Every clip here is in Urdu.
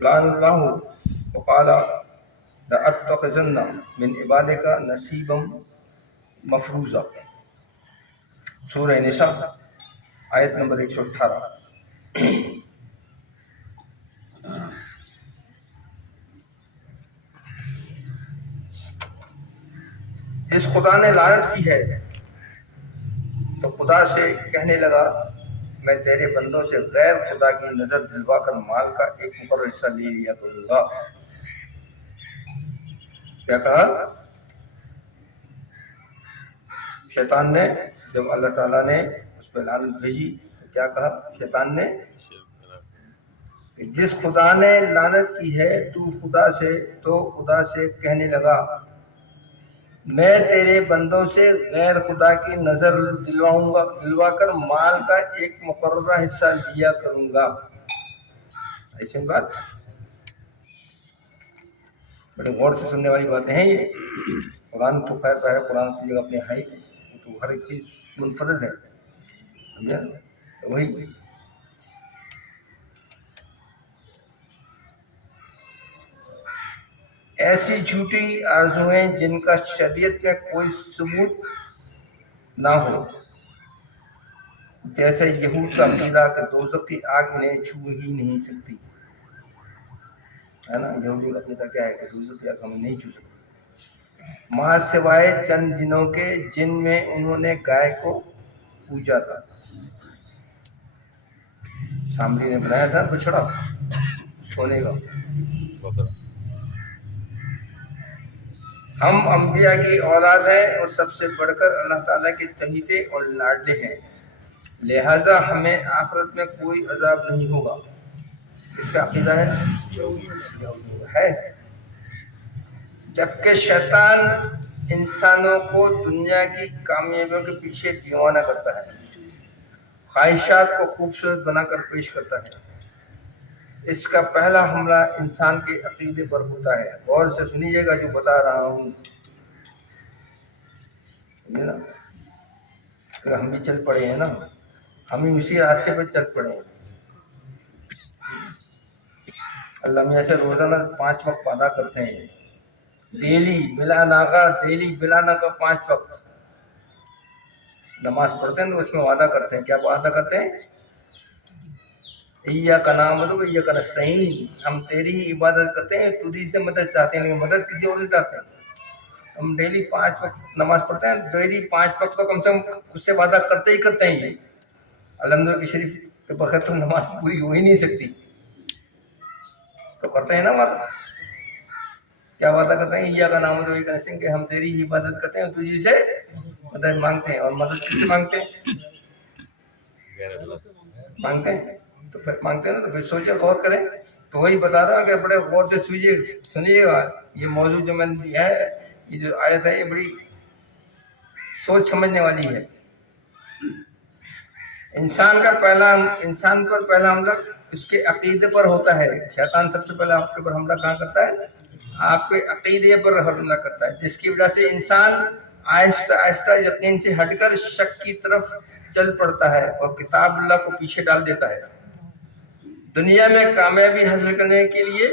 لعن اللہ وقال لأتخذن من عبادک نصیبا مفروضا، سورہ نساء آیت نمبر 118۔ جس خدا نے لعنت کی ہے تو خدا سے کہنے لگا میں تیرے بندوں سے غیر خدا کی نظر دلوا کر مال کا ایک مقرر حصہ لے لیا کروں گا۔ کیا کہا شیطان نے؟ جب اللہ تعالیٰ نے اس پہ لعنت بھیجی تو کیا کہا شیطان نے؟ جس خدا نے لعنت کی ہے تو خدا سے کہنے لگا میں تیرے بندوں سے غیر خدا کی نظر دلوا کر مال کا ایک مقررہ حصہ لیا کروں گا۔ ایسی بات بڑے غور سے سننے والی باتیں ہیں یہ۔ قرآن تو خیر ہے، قرآن کی جگہ اپنے ہے، تو ہر ایک چیز منفرد ہے۔ وہی ایسی جھوٹی آرزویں جن کا شریعت میں کوئی ثبوت نہ ہو، جیسے یہود کا عقیدہ کہ دوزخ کی آگ انہیں چھو ہی نہیں سکتی، ہے نا؟ یہودی کا عقیدہ کیا ہے کہ دوزخ کی آگ ہمیں نہیں چھو سکتی، ماں سوائے چند دنوں کے جن میں انہوں نے گائے کو پوجا تھا۔ سامری نے بنایا تھا بچڑا سونے کا۔ ہم انبیاء کی اولاد ہیں اور سب سے بڑھ کر اللہ تعالیٰ کے چہیتے اور لاڈلے ہیں، لہذا ہمیں آخرت میں کوئی عذاب نہیں ہوگا۔ اس کا عقیدہ ہے۔ جبکہ شیطان انسانوں کو دنیا کی کامیابیوں کے پیچھے دیوانہ کرتا ہے، خواہشات کو خوبصورت بنا کر پیش کرتا ہے۔ اس کا پہلا حملہ انسان کے عقیدے پر ہوتا ہے۔ غور سے سنیے گا جو بتا رہا ہوں، کہ ہم بھی چل پڑے ہیں نا، ہم بھی اسی راستے پر چل پڑے ہیں۔ اللہ میاں سے روزانہ 5 وقت ادا کرتے ہیں، ڈیلی بلا ناغہ 5 وقت نماز پڑھتے ہیں، تو اس میں وعدہ کرتے ہیں۔ کیا وعدہ کرتے ہیں؟ ایاک نعبد و ایاک نستعین، ہم تیری ہی عبادت کرتے ہیں، تجھی سے مدد چاہتے ہیں، لیکن مدد کسی اور سے چاہتے ہیں۔ ہم ڈیلی 5 وقت نماز پڑھتے ہیں، ڈیلی 5 وقت تو کم سے کم اس سے وعدہ کرتے ہی کرتے ہیں۔ یہ الحمدللہ کی شریف کے بغیر تو نماز پوری ہو ہی نہیں سکتی، تو کرتے ہیں نا وعدہ۔ کیا وعدہ کرتے ہیں؟ ایاک نعبد و ایاک نستعین، کہ ہم تیری ہی عبادت کرتے ہیں، تجھی سے مدد مانگتے ہیں۔ اور مدد کس سے مانگتے ہیں؟ تو پھر مانگتے ہیں نا، تو پھر سوچے غور کریں۔ تو وہی بتا رہا ہوں کہ بڑے غور سے سنیے گا۔ یہ موضوع جو میں نے دیا ہے، یہ جو آیت ہے، یہ بڑی سوچ سمجھنے والی ہے۔ انسان پر پہلا حملہ اس کے عقیدے پر ہوتا ہے۔ شیطان سب سے پہلا آپ کے پر حملہ کہاں کرتا ہے؟ آپ کے عقیدے پر حملہ کرتا ہے، جس کی وجہ سے انسان آہستہ آہستہ یقین سے ہٹ کر شک کی طرف چل پڑتا ہے اور کتاب اللہ کو پیچھے ڈال دیتا ہے۔ دنیا میں کامیابی حاصل کرنے کے لیے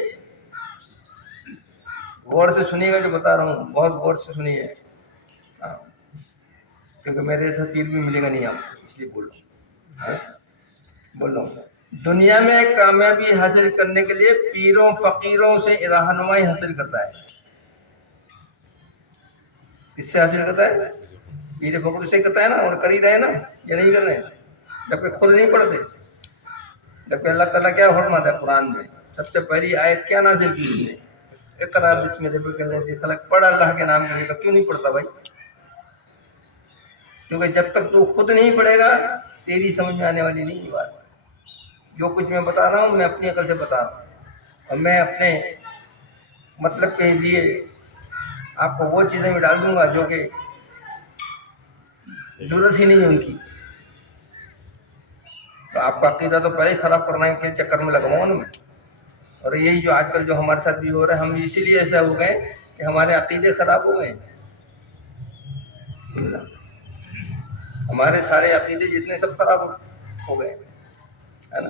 غور سے سنیے گا جو بتا رہا ہوں، بہت غور سے سنیے، کیونکہ میرے جیسا پیر بھی ملے گا نہیں آپ کو، اس لیے بول رہا ہوں۔ دنیا میں کامیابی حاصل کرنے کے لیے پیروں فقیروں سے رہنمائی حاصل کرتا ہے۔ کس سے حاصل کرتا ہے؟ پیر فقیر سے کرتا ہے نا، اور کر ہی رہے نا، یا نہیں کر رہے؟ جبکہ خود نہیں پڑھتے۔ جبکہ اللہ تعالیٰ کیا فرماتا ہے قرآن میں؟ سب سے پہلی آیت کیا نازل کی اس نے؟ اقرا بسم ربک الذی خلق، پڑھ اللہ کے نام کے۔ کیوں نہیں پڑھتا بھائی؟ کیونکہ جب تک تو خود نہیں پڑھے گا تیری سمجھ میں آنے والی نہیں بات۔ جو کچھ میں بتا رہا ہوں میں اپنی عقل سے بتا رہا ہوں، اور میں اپنے مطلب کے لیے آپ کو وہ چیزیں میں ڈال دوں گا جو کہ ضرورت ہی نہیں ہے ان کی۔ تو آپ کا عقیدہ تو پہلے ہی خراب کرنے کے چکر میں لگا ہوں نا میں۔ اور یہی جو آج کل جو ہمارے ساتھ بھی ہو رہا ہے، ہم اسی لیے ایسا ہو گئے کہ ہمارے عقیدے خراب ہو گئے۔ ہمارے سارے عقیدے جتنے سب خراب ہو گئے، ہے نا؟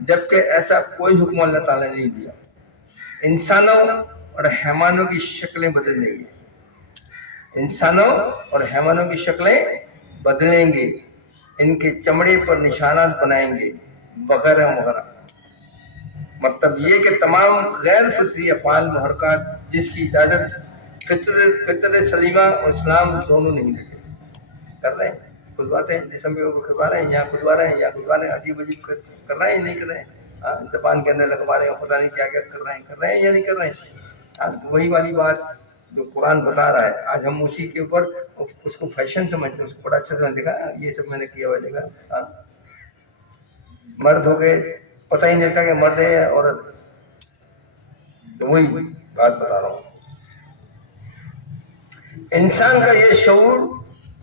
جبکہ ایسا کوئی حکم اللہ تعالیٰ نے نہیں دیا۔ انسانوں اور حیوانوں کی شکلیں بدلیں گے، انسانوں اور حیوانوں کی شکلیں بدلیں گے، ان کے چمڑے پر نشانات بنائیں گے وغیرہ وغیرہ۔ مطلب یہ کہ تمام غیر فطری افعال محرکات جس کی اجازت فطر سلیمہ اور اسلام دونوں نہیں دیتے، کر رہے ہیں، کھدواتے ہیں، جسم پہ کھدوا رہے ہیں، یہاں کھدوا رہے ہیں، یہاں کھدوا رہے ہیں، عجیب عجیب کر رہے ہیں، نہیں کر رہے ہیں، زبان کے اندر لگوا رہے ہیں، خدا نہیں کیا کیا کر رہے ہیں یا نہیں کر رہے ہیں۔ وہی والی بات جو قرآن بتا رہا ہے، آج ہم اسی کے اوپر اس کو فیشن سمجھتے ہیں، اس کو بڑا اچھا سمجھ، دیکھا یہ سب میں نے کیا ہوا، دیکھا مرد ہو گئے، پتہ ہی نہیں لگتا کہ مرد ہے یا عورت۔ تو وہی بات بتا رہا ہوں، انسان کا یہ شعور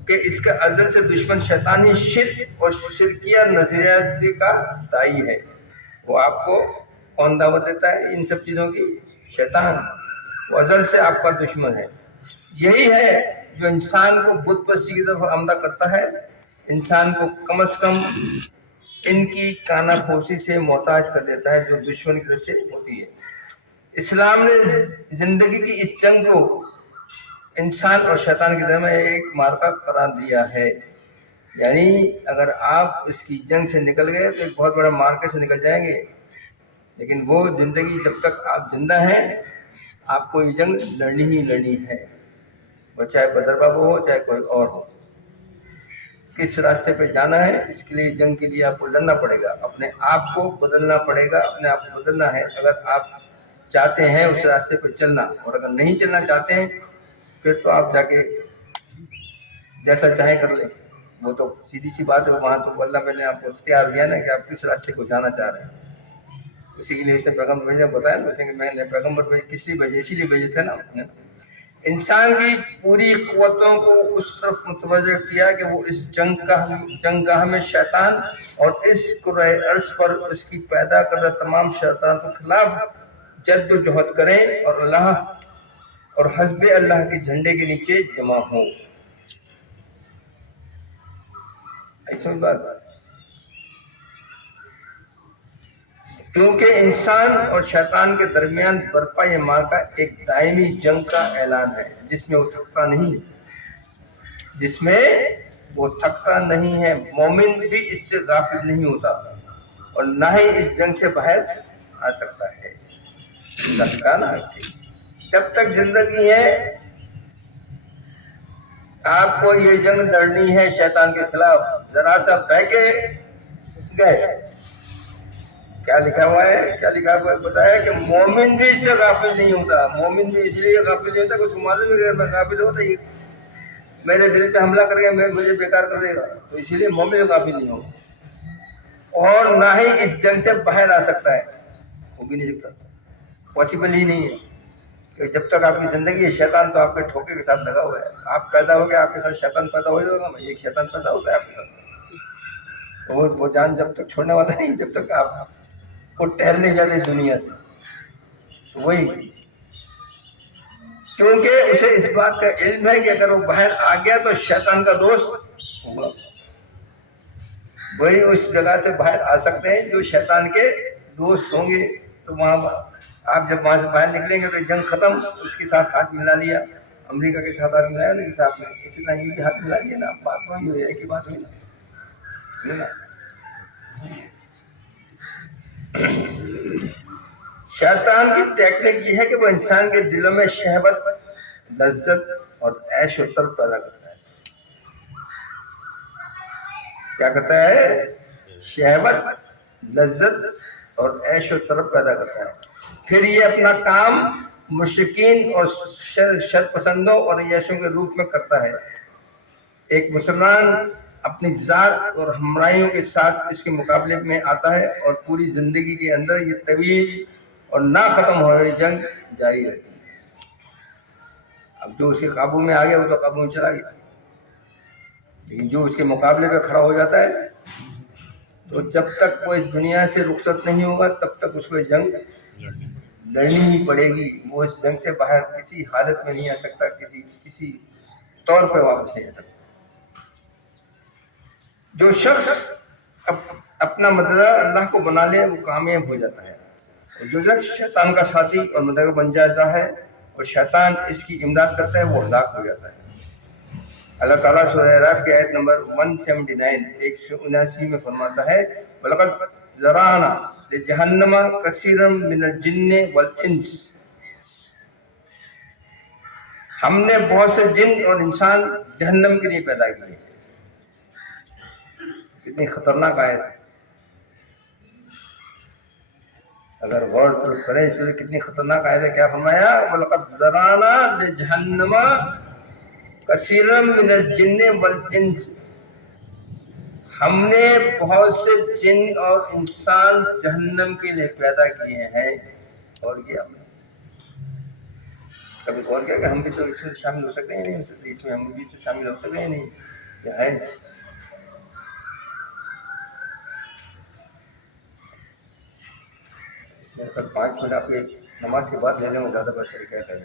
کہ اس کا ازل سے دشمن شیطان ہی شرک اور شرکیہ نظریات کا دائی ہے۔ وہ آپ کو کون دعوت دیتا ہے ان سب چیزوں کی؟ شیطان، وہ ازل سے آپ کا دشمن ہے۔ یہی ہے جو انسان کو بت پرستی کی طرف آمدہ کرتا ہے، انسان کو کم از کم ان کی کانا پھوسی سے محتاج کر دیتا ہے جو دشمن کی طرف سے ہوتی ہے۔ اسلام نے زندگی کی اس جنگ کو انسان اور شیطان کے درمیان ایک معرکہ قرار دیا ہے، یعنی اگر آپ اس کی جنگ سے نکل گئے تو ایک بہت بڑا معرکے سے نکل جائیں گے، لیکن وہ زندگی جب تک آپ زندہ ہیں آپ کو یہ جنگ لڑنی ہی لڑنی ہے، وہ چاہے بدر بابو ہو چاہے کوئی اور ہو۔ کس راستے پہ جانا ہے اس کے لیے جنگ کے لیے آپ کو لڑنا پڑے گا، اپنے آپ کو بدلنا پڑے گا، اپنے آپ کو بدلنا ہے اگر آپ چاہتے ہیں اس راستے پہ چلنا، اور اگر نہیں چلنا چاہتے ہیں پھر تو آپ جا کے جیسا چاہیں کر لیں، وہ تو سیدھی سی بات ہے، وہاں تو اللہ میں نے آپ کو اختیار دیا نا کہ آپ کس راستے کو جانا چاہ رہے ہیں، اسی کے لیے اس نے پیغمبر بھیجا، بتایا نا کہ میں نے پیغمبر بھیجے، کس لیے بھیجے؟ اسی لیے بھیجے تھے نا۔ انسان کی پوری قوتوں کو اس طرف متوجہ کیا کہ وہ اس جنگ گاہ میں شیطان اور اس کرۂ ارض پر اس کی پیدا کردہ تمام شیطان کے خلاف جد و جہد کریں اور اللہ اور حزب اللہ کے جھنڈے کے نیچے جمع ہوں۔ ایسا بات، کیونکہ انسان اور شیطان کے درمیان برپا یہ معرکہ ایک دائمی جنگ کا اعلان ہے جس میں وہ تھکتا نہیں، جس میں وہ تھکتا نہیں ہے۔ مومن بھی اس سے غافل نہیں ہوتا اور نہ ہی اس جنگ سے باہر آ سکتا ہے۔ نا جب تک زندگی ہے آپ کو یہ جنگ لڑنی ہے شیطان کے خلاف، ذرا سا بہکے گئے، کیا لکھا ہوا ہے؟ کیا لکھا ہوا ہے بتایا کہ مومن بھی اس سے غافل نہیں ہوتا۔ مومن بھی اس لیے غافل نہیں ہوتا کہ اس کو معلوم ہے کہ میں غافل ہوتا، یہ میرے دل پہ حملہ کر کے مجھے بیکار کر دے گا، تو اسی لیے مومن غافل نہیں ہوتا، اور نہ ہی اس جنگ سے باہر آ سکتا ہے، وہ بھی نہیں سکتا، پاسبل ہی نہیں ہے کہ جب تک آپ کی زندگی ہے شیطان تو آپ کے ٹھوکے کے ساتھ لگا ہوا ہے۔ آپ پیدا ہو گئے، آپ کے ساتھ شیطان پیدا ہو جائے گا، ایک شیطان پیدا ہوتا ہے آپ کے ساتھ، اور وہ جان جب تک چھوڑنے والا نہیں جب تک آپ کو ٹہلنے جاتے اس دنیا سے۔ وہی کیونکہ اسے اس بات کا علم ہے کہ اگر وہ باہر آ گیا تو شیطان کا دوست ہوگا، وہی اس جگہ سے باہر آ سکتے ہیں جو شیطان کے دوست ہوں گے۔ تو وہاں آپ جب وہاں سے باہر نکلیں گے تو جنگ ختم، اس کے ساتھ ہاتھ ملا لیا، امریکہ کے ساتھ ہاتھ ملایا لیکن ساتھ میں اسی طرح یہ بھی ہاتھ ملا لیا نا، بات وہی ہو جائے کہ بات ہوئی نا۔ شیطان کی ٹیکنیک یہ ہے کہ وہ انسان کے دلوں میں شہوت، لذت اور عیش و طرب پیدا کرتا ہے۔ کیا کرتا ہے؟ شہوت، لذت اور عیش و طرب پیدا کرتا ہے۔ پھر یہ اپنا کام مشرکین اور شر پسندوں اور عیاشوں کے روپ میں کرتا ہے۔ ایک مسلمان اپنی ذات اور ہمراہیوں کے ساتھ اس کے مقابلے میں آتا ہے اور پوری زندگی کے اندر یہ طویل اور نہ ختم ہو رہی جنگ جاری رہتی ہے۔ اب جو اس کے قابو میں آ گیا وہ تو قابو میں چلا گیا، لیکن جو اس کے مقابلے پہ کھڑا ہو جاتا ہے تو جب تک وہ اس دنیا سے رخصت نہیں ہوگا تب تک اس کو جنگ لڑنی ہی پڑے گی۔ وہ اس جنگ سے باہر کسی حالت میں نہیں آ سکتا، کسی طور پہ واپس نہیں آ سکتا۔ جو شخص اپنا مدد اللہ کو بنا لے وہ کامیاب ہو جاتا ہے، اور جو شخص شیطان کا ساتھی اور مدد بن جاتا ہے اور شیطان اس کی امداد کرتا ہے وہ ہلاک ہو جاتا ہے۔ اللہ تعالیٰ سورہ اعراف کی آیت نمبر 179 179 میں فرماتا ہے وَلَقَدْ ذَرَأْنَا لِجَهَنَّمَ كَثِيرًا مِنَ الْجِنِّ وَالْإِنسِ، ہم نے بہت سے جن اور انسان جہنم کے لیے پیدا کیے۔ کتنی خطرناک آیت ہے، اگر غور کریں اس میں کتنی خطرناک آیت ہے۔ کیا فرمایا؟ وَلَقَدْ ذَرَأْنَا لِجَهَنَّمَ كَثِيرًا مِنَ الْجِنِّ وَالْإِنسِ، ہم نے بہت سے جن اور انسان جہنم کے لیے پیدا کیے ہیں۔ اور کیا کبھی غور کیا کہ ہم بھی تو اس میں شامل ہو سکتے ہیں، نہیں ہو سکتے، اس میں ہم بھی تو شامل ہو سکتے ہیں نہیں، کیا ہے؟ میرے خیال 5 منٹ آپ کے نماز کے بعد لے لیں وہ زیادہ بہتر طریقہ ہے۔